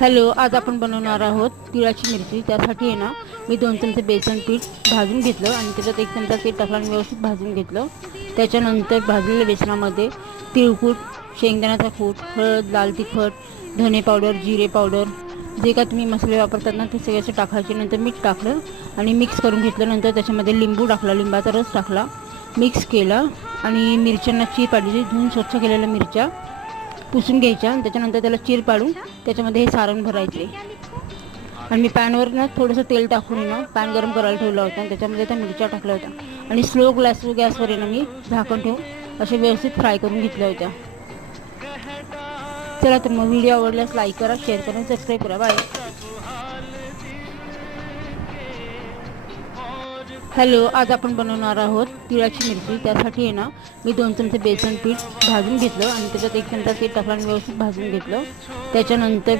Hello आज आपण बनवणार आहोत तिळाची मिरची. त्यासाठी आहे ना मी दोन चमचे बेसन पीठ भाजून घेतलं आणि त्याच्यात एक चमचा तेल टाकलं आणि व्यवस्थित भाजून घेतलं. त्याच्यानंतर भाजलेल्या बेसनामध्ये तिळकूट शेंगदाण्याचा कूट हळद लाल तिखट धने पावडर जिरे पावडर जे का तुम्ही मसाले वापरतात ना ते सगळ्याचे टाकायचे. नंतर मीठ टाकलं आणि मिक्स करून घेतलं. नंतर त्याच्यामध्ये लिंबू टाकला लिंबाचा रस टाकला मिक्स केला आणि मिरच्यांना चीर पाडली धुवून स्वच्छ केलेल्या मिरच्या पुसून घ्यायच्या आणि त्याच्यानंतर त्याला चीर पाडून त्याच्यामध्ये हे सारण भरायचे. आणि मी पॅनवर ना थोडंसं तेल टाकून ना पॅन गरम करायला ठेवला होता आणि त्याच्यामध्ये त्या मिरच्या टाकल्या होत्या. आणि स्लो ग्लॅस गॅसवर आहे ना मी झाकण ठेवून असे व्यवस्थित फ्राय करून घेतल्या होत्या. चला तर मग व्हिडिओ आवडल्यास लाईक करा शेअर करा सबस्क्राईब करा. बाय. हॅलो आज आपण बनवणार आहोत तिळाची मिरची. त्यासाठी आहे ना मी दोन चमचे बेसन पीठ भाजून घेतलं आणि त्याच्यात एक चमचा ते टाकलं व्यवस्थित भाजून घेतलं. त्याच्यानंतर